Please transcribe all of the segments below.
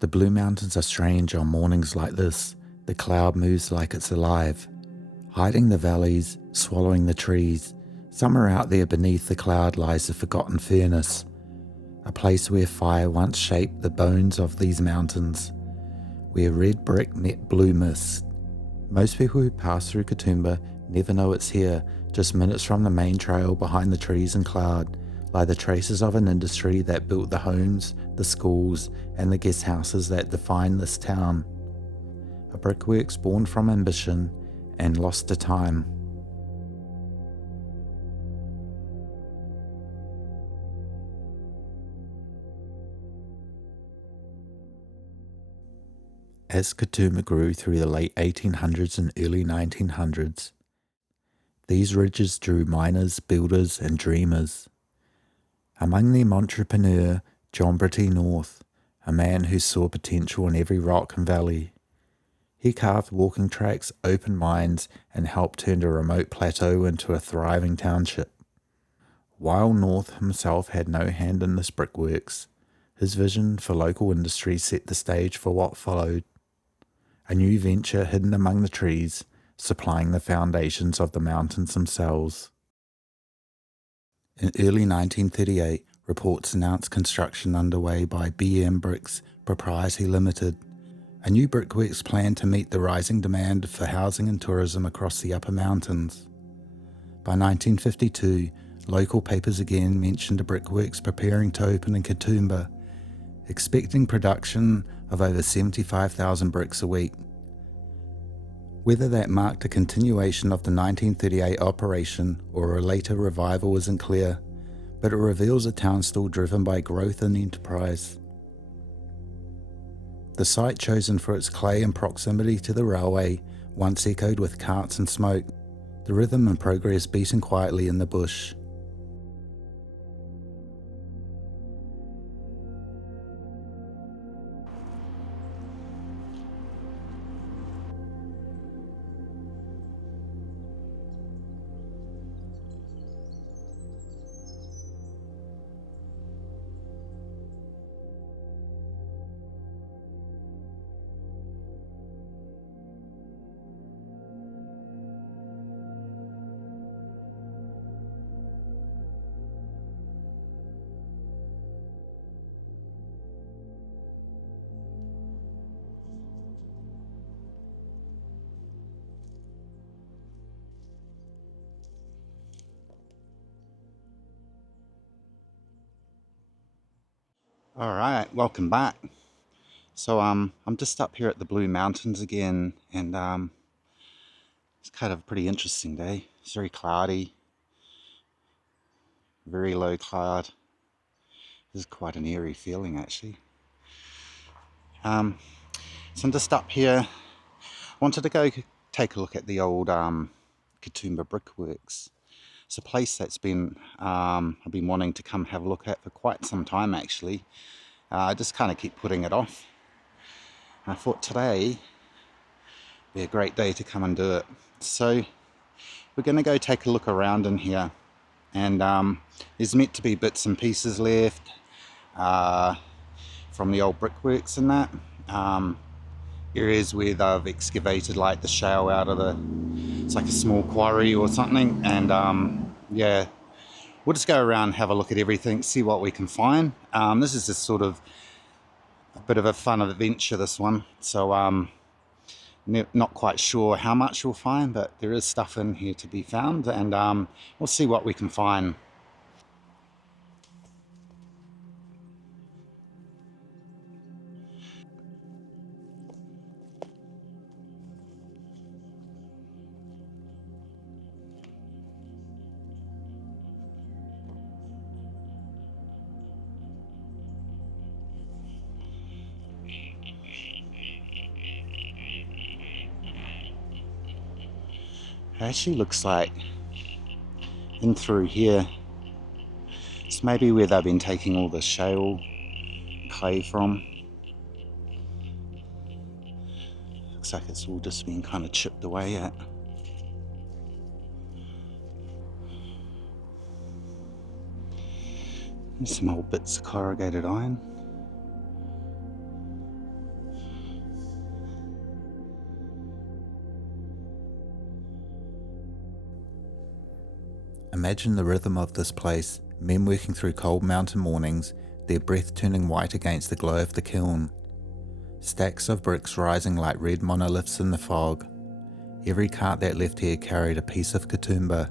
The Blue Mountains are strange on mornings like this. The cloud moves like it's alive, hiding the valleys, swallowing the trees. Somewhere out there beneath the cloud lies a forgotten furnace, a place where fire once shaped the bones of these mountains, where red brick met blue mist. Most people who pass through Katoomba never know it's here. Just minutes from the main trail behind the trees and cloud lie the traces of an industry that built the homes, the schools, and the guest houses that define this town. A brickworks born from ambition and lost to time. As Katoomba grew through the late 1800s and early 1900s, these ridges drew miners, builders, and dreamers. Among them, entrepreneur John Pty North, a man who saw potential in every rock and valley. He carved walking tracks, opened mines, and helped turn a remote plateau into a thriving township. While North himself had no hand in this brickworks, his vision for local industry set the stage for what followed. A new venture hidden among the trees, supplying the foundations of the mountains themselves. In early 1938, reports announced construction underway by BM Bricks Proprietary Limited, a new brickworks plan to meet the rising demand for housing and tourism across the upper mountains. By 1952, local papers again mentioned a brickworks preparing to open in Katoomba, expecting production of over 75,000 bricks a week. Whether that marked a continuation of the 1938 operation or a later revival isn't clear, but it reveals a town still driven by growth and enterprise. The site chosen for its clay and proximity to the railway once echoed with carts and smoke, the rhythm and progress beating quietly in the bush. All right, welcome back. So I'm just up here at the Blue Mountains again, and it's kind of a pretty interesting day. It's very cloudy, very low cloud. This is quite an eerie feeling actually. So I'm just up here. I wanted to go take a look at the old Katoomba Brickworks. It's a place that's been I've been wanting to come have a look at for quite some time actually. I just kind of keep putting it off. I thought today would be a great day to come and do it. So we're going to go take a look around in here, and there's meant to be bits and pieces left from the old brickworks and that. Areas where they've excavated like the shale out of it's like a small quarry or something, and yeah, we'll just go around and have a look at everything, see what we can find. This is just sort of a bit of a fun adventure, this one. So not quite sure how much we'll find, but there is stuff in here to be found, and we'll see what we can find. It actually looks like in through here, it's maybe where they've been taking all the shale clay from. Looks like it's all just been kind of chipped away at. There's some old bits of corrugated iron. Imagine the rhythm of this place, men working through cold mountain mornings, their breath turning white against the glow of the kiln. Stacks of bricks rising like red monoliths in the fog. Every cart that left here carried a piece of Katoomba,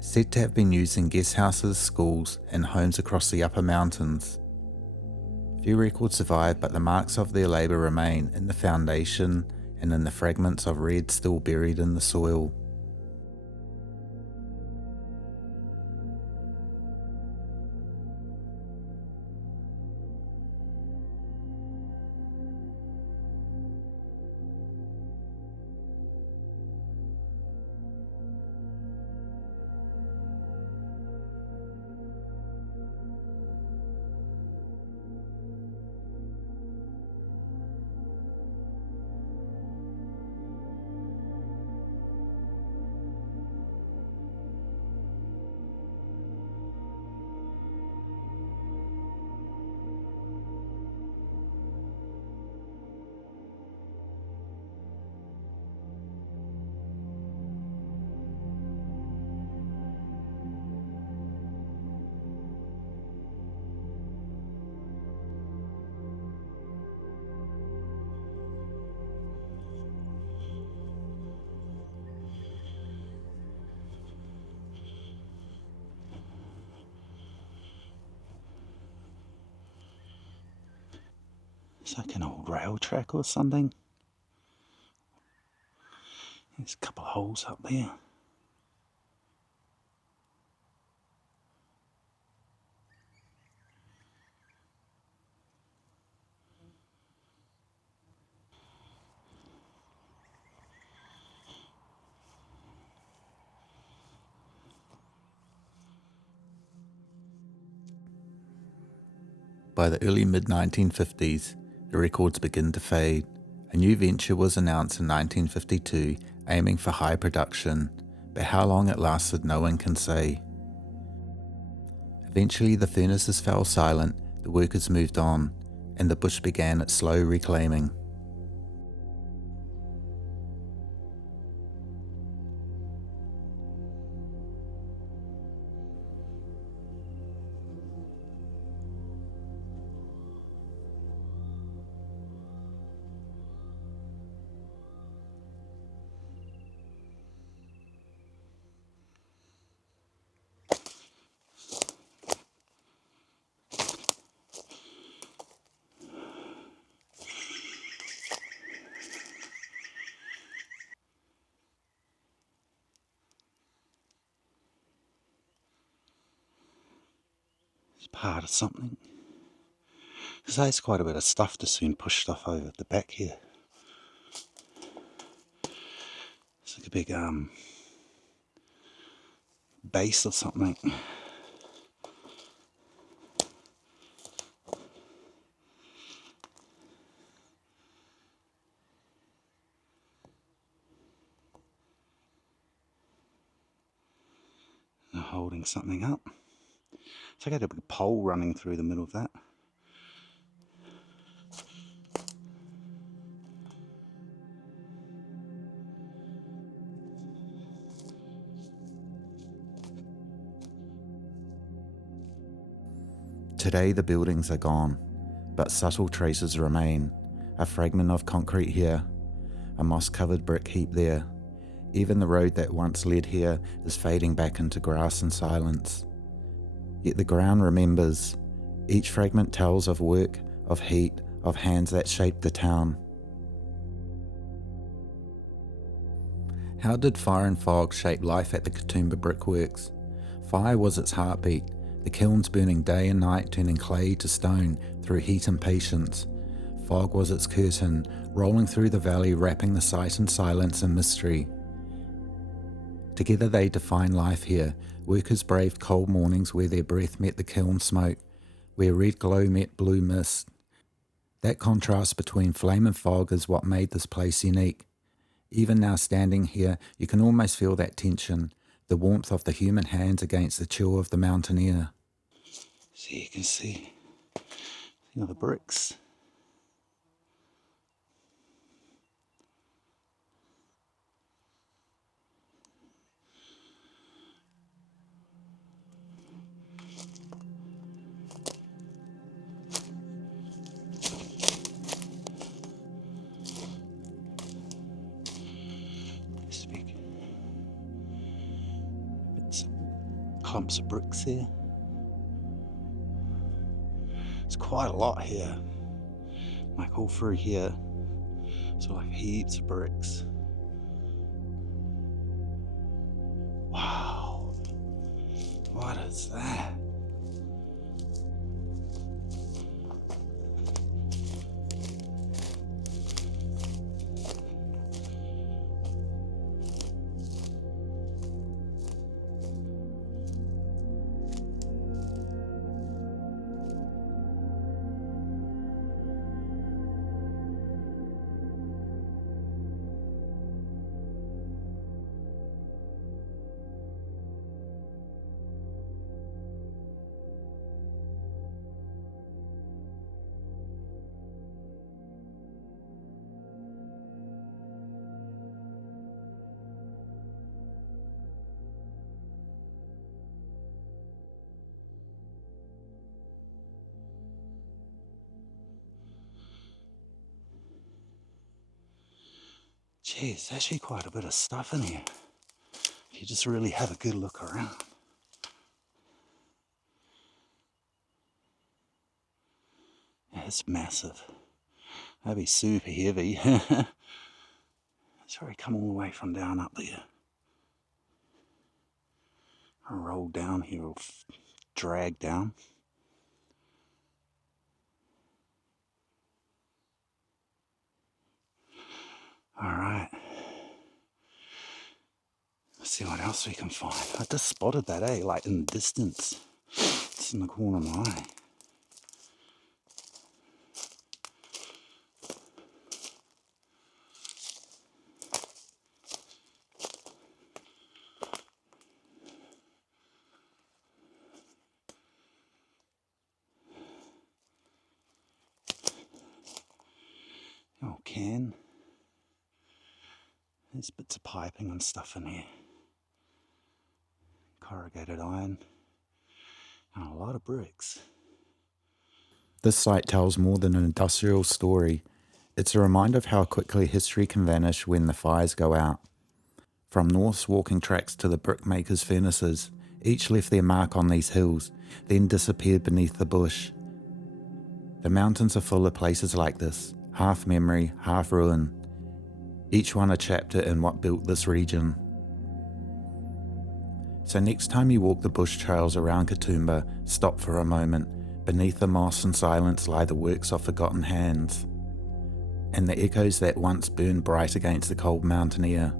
said to have been used in guest houses, schools, and homes across the upper mountains. Few records survive, but the marks of their labour remain in the foundation and in the fragments of red still buried in the soil. It's like an old rail track or something. There's a couple of holes up there. By the early mid-1950s, the records begin to fade. A new venture was announced in 1952, aiming for high production, but how long it lasted no one can say. Eventually the furnaces fell silent, the workers moved on, and the bush began its slow reclaiming. It's part of something. Because there's quite a bit of stuff that's been pushed off over the back here. It's like a big base or something. They're holding something up. It's like I had a big pole running through the middle of that. Today the buildings are gone, but subtle traces remain. A fragment of concrete here, a moss-covered brick heap there. Even the road that once led here is fading back into grass and silence. Yet the ground remembers. Each fragment tells of work, of heat, of hands that shaped the town. How did fire and fog shape life at the Katoomba Brickworks? Fire was its heartbeat, the kilns burning day and night, turning clay to stone through heat and patience. Fog was its curtain, rolling through the valley, wrapping the site in silence and mystery. Together they define life here. Workers braved cold mornings where their breath met the kiln smoke, where red glow met blue mist. That contrast between flame and fog is what made this place unique. Even now standing here, you can almost feel that tension, the warmth of the human hands against the chill of the mountain air. So you can see, the bricks. clumps of bricks here. It's quite a lot here, like all through here. So like heaps of bricks. Wow, what is that? Geez, actually quite a bit of stuff in here. If you just really have a good look around. Yeah, it's massive. That'd be super heavy. Sorry, come all the way from down up there. I'll roll down here, or drag down. Alright. Let's see what else we can find. I just spotted that, like in the distance. It's in the corner of my eye. Oh, can. There's bits of piping and stuff in here. Corrugated iron. And a lot of bricks. This site tells more than an industrial story. It's a reminder of how quickly history can vanish when the fires go out. From North's walking tracks to the brickmakers' furnaces, each left their mark on these hills, then disappeared beneath the bush. The mountains are full of places like this, half memory, half ruin, each one a chapter in what built this region. So next time you walk the bush trails around Katoomba, stop for a moment. Beneath the moss and silence lie the works of forgotten hands, and the echoes that once burned bright against the cold mountain air.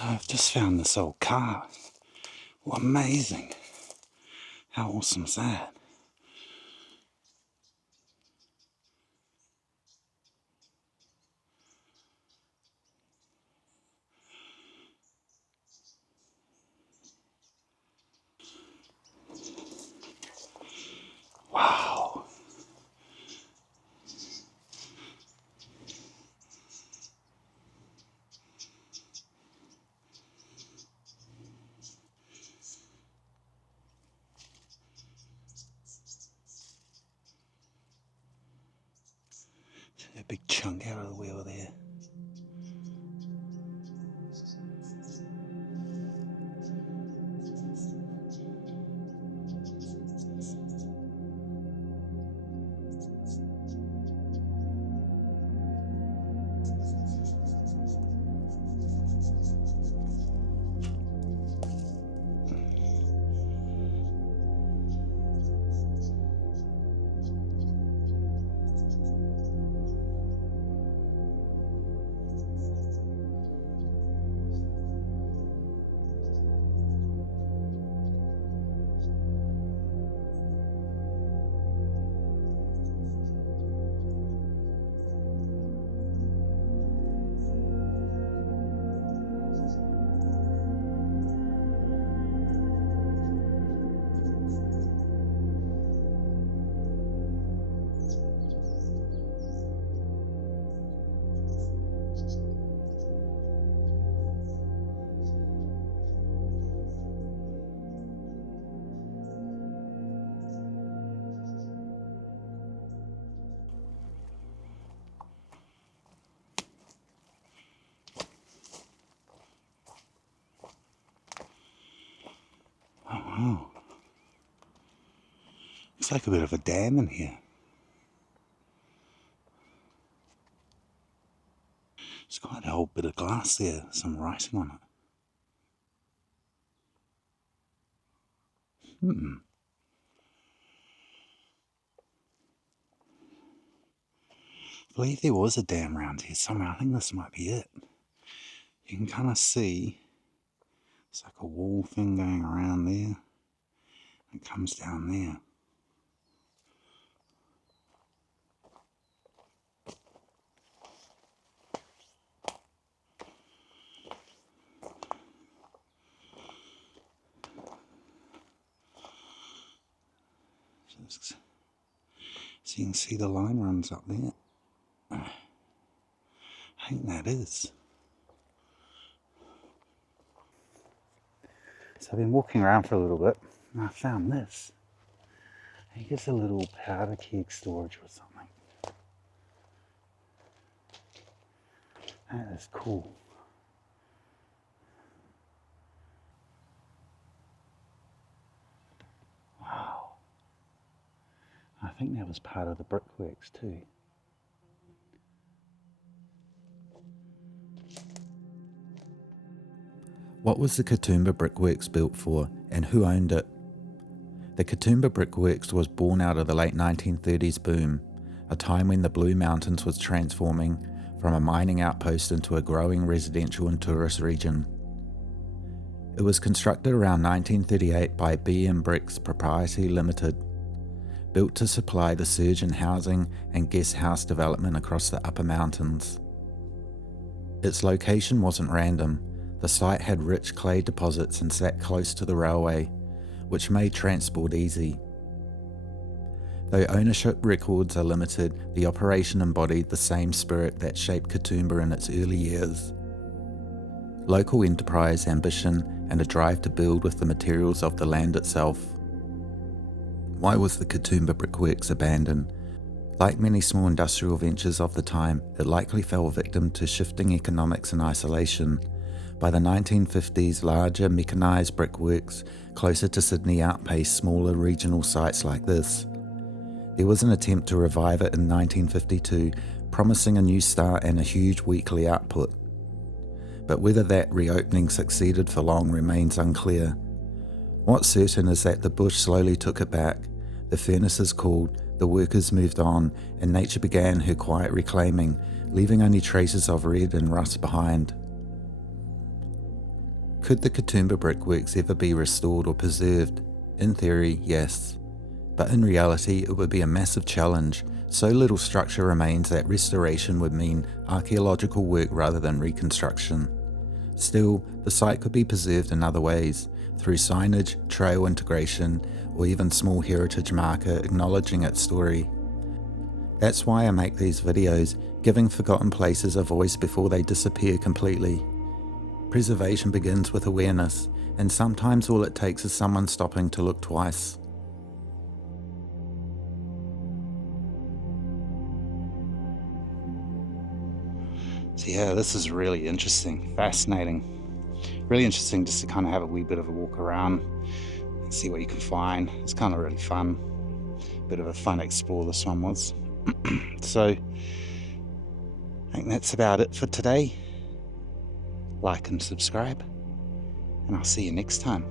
I've just found this old car. What amazing. How awesome is that? Wow. A big chunk out of the wheel there. Looks like a bit of a dam in here. It's got a whole bit of glass there, some writing on it. I believe there was a dam around here somewhere. I think this might be it. You can kind of see it's like a wall thing going around there. It comes down there. So you can see the line runs up there. I think that is. So I've been walking around for a little bit and I found this. I think it's a little powder keg storage or something. That is cool. Wow. I think that was part of the brickworks too. What was the Katoomba Brickworks built for, and who owned it? The Katoomba Brickworks was born out of the late 1930s boom, a time when the Blue Mountains was transforming from a mining outpost into a growing residential and tourist region. It was constructed around 1938 by BM Bricks Pty Ltd, built to supply the surge in housing and guest house development across the upper mountains. Its location wasn't random. The site had rich clay deposits and sat close to the railway, which made transport easy. Though ownership records are limited, the operation embodied the same spirit that shaped Katoomba in its early years. Local enterprise, ambition, and a drive to build with the materials of the land itself. Why was the Katoomba Brickworks abandoned? Like many small industrial ventures of the time, it likely fell victim to shifting economics and isolation. By the 1950s, larger mechanised brickworks closer to Sydney outpaced smaller regional sites like this. There was an attempt to revive it in 1952, promising a new start and a huge weekly output. But whether that reopening succeeded for long remains unclear. What's certain is that the bush slowly took it back, the furnaces cooled, the workers moved on, and nature began her quiet reclaiming, leaving only traces of red and rust behind. Could the Katoomba Brickworks ever be restored or preserved? In theory, yes. But in reality, it would be a massive challenge. So little structure remains that restoration would mean archaeological work rather than reconstruction. Still, the site could be preserved in other ways, through signage, trail integration, or even small heritage marker acknowledging its story. That's why I make these videos, giving forgotten places a voice before they disappear completely. Preservation begins with awareness, and sometimes all it takes is someone stopping to look twice. So yeah, this is really interesting, fascinating. Really interesting just to kind of have a wee bit of a walk around and see what you can find. It's kind of really fun. Bit of a fun explore this one was. So I think that's about it for today. Like and subscribe, and I'll see you next time.